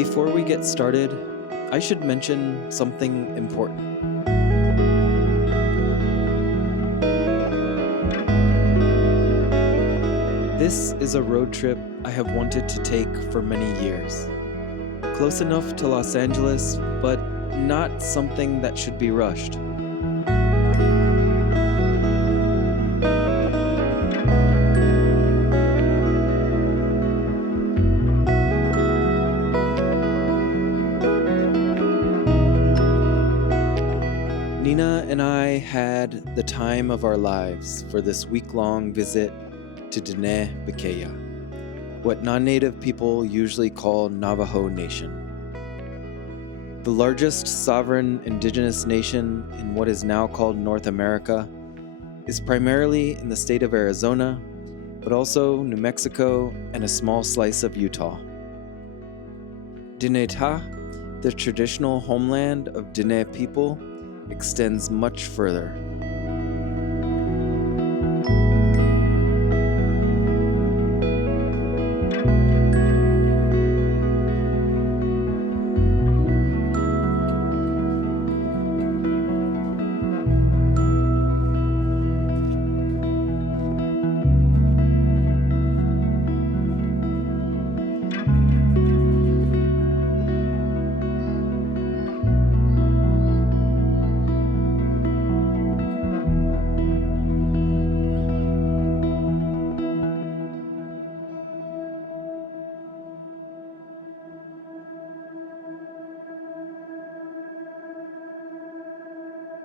Before we get started, I should mention something important. This is a road trip I have wanted to take for many years. Close enough to Los Angeles, but not something that should be rushed. Nina and I had the time of our lives for this week-long visit to Diné Bikéyah, what non-native people usually call Navajo Nation. The largest sovereign indigenous nation in what is now called North America is primarily in the state of Arizona, but also New Mexico and a small slice of Utah. Diné, the traditional homeland of Diné people, extends much further.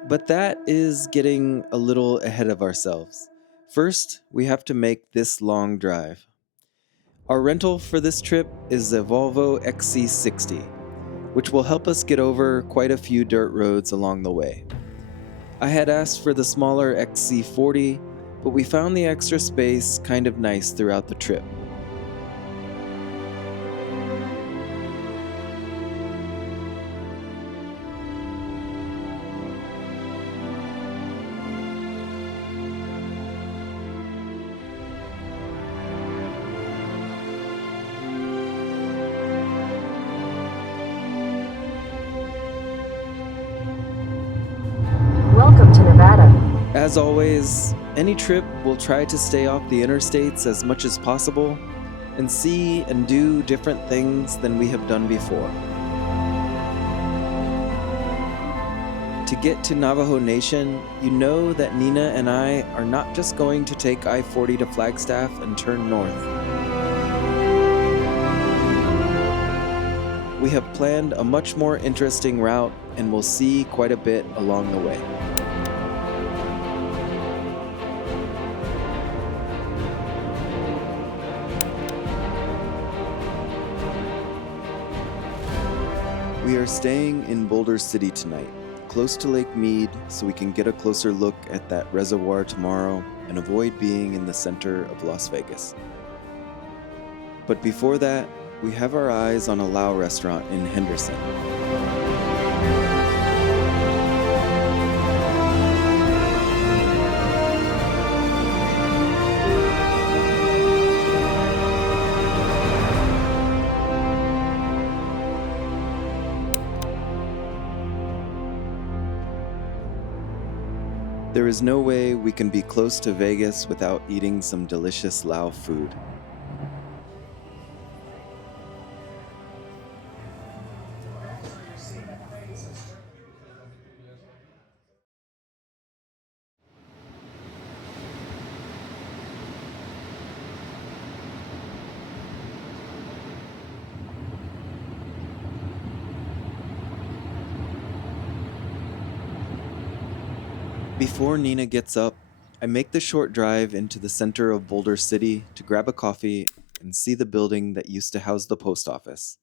But that is getting a little ahead of ourselves. First, we have to make this long drive. Our rental for this trip is the Volvo XC60, which will help us get over quite a few dirt roads along the way. I had asked for the smaller XC40, but we found the extra space kind of nice throughout the trip. Welcome to Nevada. As always, any trip will try to stay off the interstates as much as possible and see and do different things than we have done before. To get to Navajo Nation, you know that Nina and I are not just going to take I-40 to Flagstaff and turn north. We have planned a much more interesting route and will see quite a bit along the way. We are staying in Boulder City tonight, close to Lake Mead, so we can get a closer look at that reservoir tomorrow and avoid being in the center of Las Vegas. But before that, we have our eyes on a Lao restaurant in Henderson. There is no way we can be close to Vegas without eating some delicious Lao food. Before Nina gets up, I make the short drive into the center of Boulder City to grab a coffee and see the building that used to house the post office.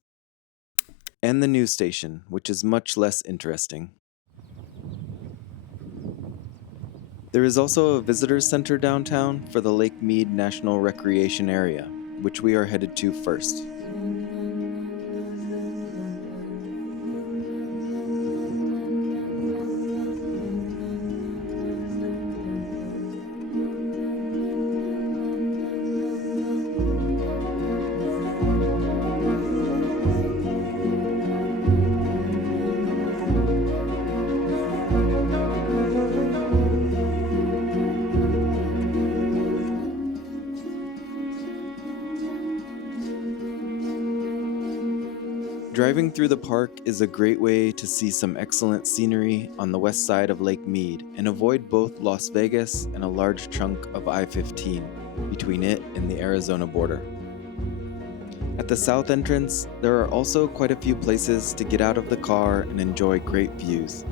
And the news station, which is much less interesting. There is also a visitor center downtown for the Lake Mead National Recreation Area, which we are headed to first. Driving through the park is a great way to see some excellent scenery on the west side of Lake Mead and avoid both Las Vegas and a large chunk of I-15 between it and the Arizona border. At the south entrance, there are also quite a few places to get out of the car and enjoy great views.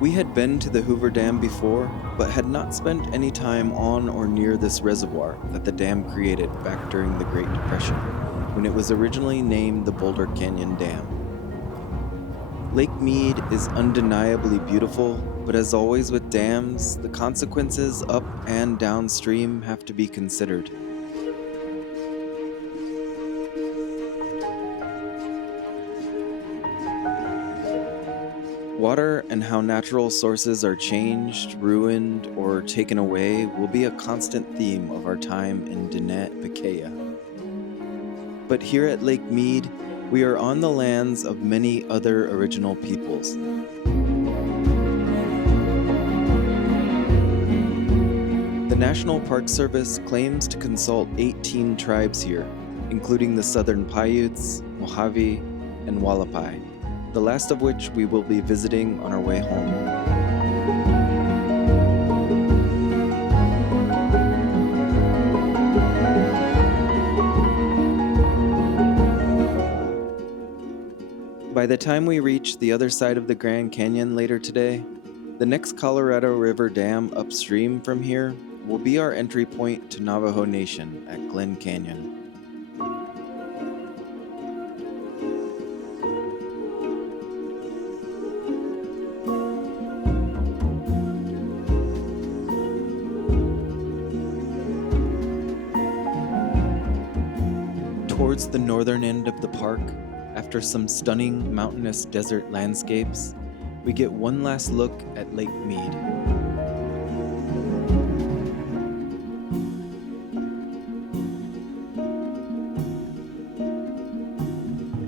We had been to the Hoover Dam before, but had not spent any time on or near this reservoir that the dam created back during the Great Depression, when it was originally named the Boulder Canyon Dam. Lake Mead is undeniably beautiful, but as always with dams, the consequences up and downstream have to be considered. Water and how natural sources are changed, ruined, or taken away will be a constant theme of our time in Diné Bikéyah. But here at Lake Mead, we are on the lands of many other original peoples. The National Park Service claims to consult 18 tribes here, including the Southern Paiutes, Mojave, and Hualapai, the last of which we will be visiting on our way home. By the time we reach the other side of the Grand Canyon later today, the next Colorado River Dam upstream from here will be our entry point to Navajo Nation at Glen Canyon. Towards the northern end of the park, after some stunning mountainous desert landscapes, we get one last look at Lake Mead.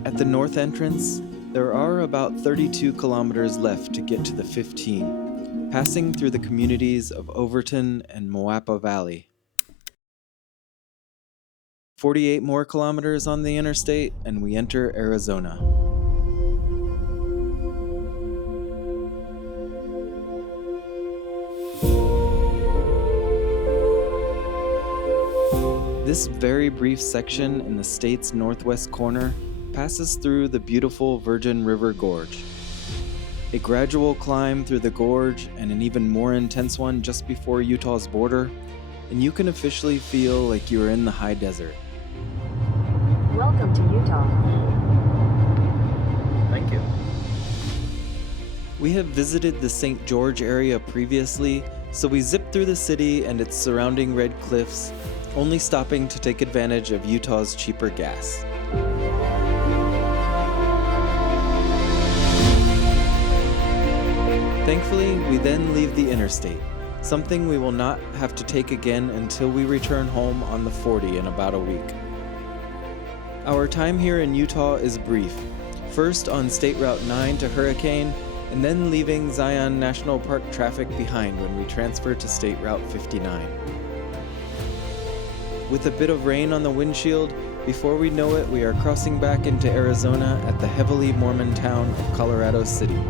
At the north entrance, there are about 32 kilometers left to get to the 15, passing through the communities of Overton and Matungwa'va Valley. 48 more kilometers on the interstate, and we enter Arizona. This very brief section in the state's northwest corner passes through the beautiful Virgin River Gorge. A gradual climb through the gorge and an even more intense one just before Utah's border, and you can officially feel like you are in the high desert. Welcome to Utah. Thank you. We have visited the St. George area previously, so we zipped through the city and its surrounding red cliffs, only stopping to take advantage of Utah's cheaper gas. Thankfully, we then leave the interstate, something we will not have to take again until we return home on the 40 in about a week. Our time here in Utah is brief, first on State Route 9 to Hurricane, and then leaving Zion National Park traffic behind when we transfer to State Route 59. With a bit of rain on the windshield, before we know it, we are crossing back into Arizona at the heavily Mormon town of Colorado City.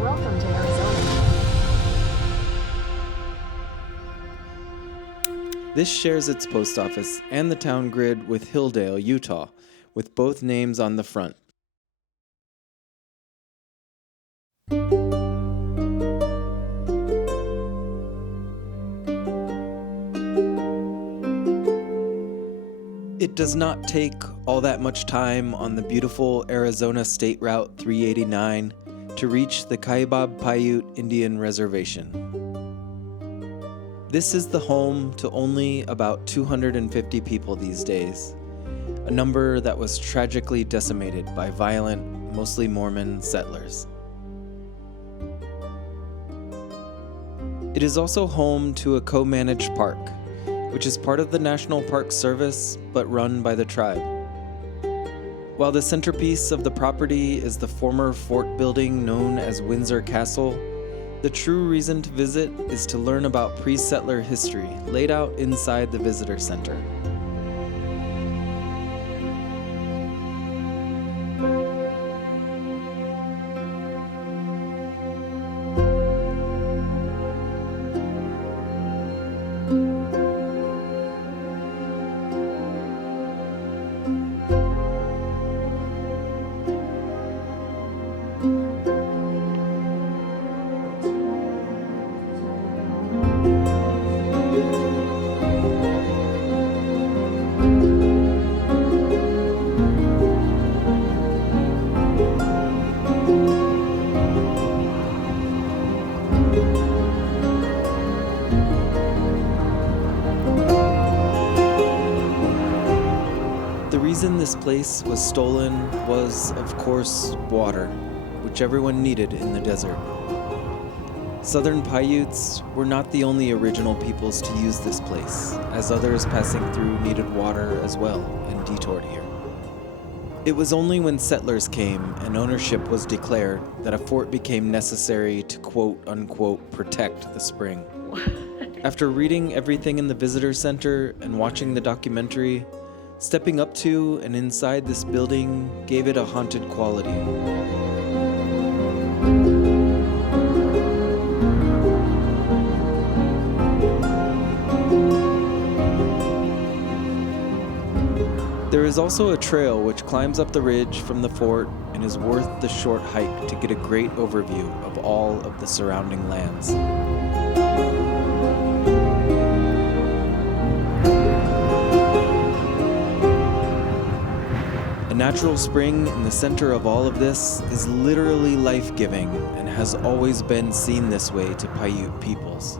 Welcome to Arizona. This shares its post office and the town grid with Hilldale, Utah, with both names on the front. It does not take all that much time on the beautiful Arizona State Route 389 to reach the Kaibab Paiute Indian Reservation. This is the home to only about 250 people these days, a number that was tragically decimated by violent, mostly Mormon settlers. It is also home to a co-managed park, which is part of the National Park Service but run by the tribe. While the centerpiece of the property is the former fort building known as Windsor Castle, The true reason to visit is to learn about pre-settler history laid out inside the visitor center. The reason this place was stolen was, of course, water, which everyone needed in the desert. Southern Paiutes were not the only original peoples to use this place, as others passing through needed water as well and detoured here. It was only when settlers came and ownership was declared that a fort became necessary to quote-unquote protect the spring. After reading everything in the visitor center and watching the documentary, stepping up to and inside this building gave it a haunted quality. There is also a trail which climbs up the ridge from the fort and is worth the short hike to get a great overview of all of the surrounding lands. A natural spring in the center of all of this is literally life-giving and has always been seen this way to Paiute peoples.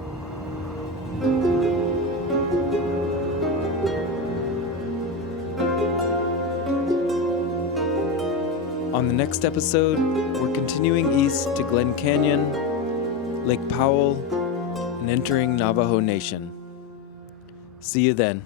On the next episode, we're continuing east to Glen Canyon, Lake Powell, and entering Navajo Nation. See you then.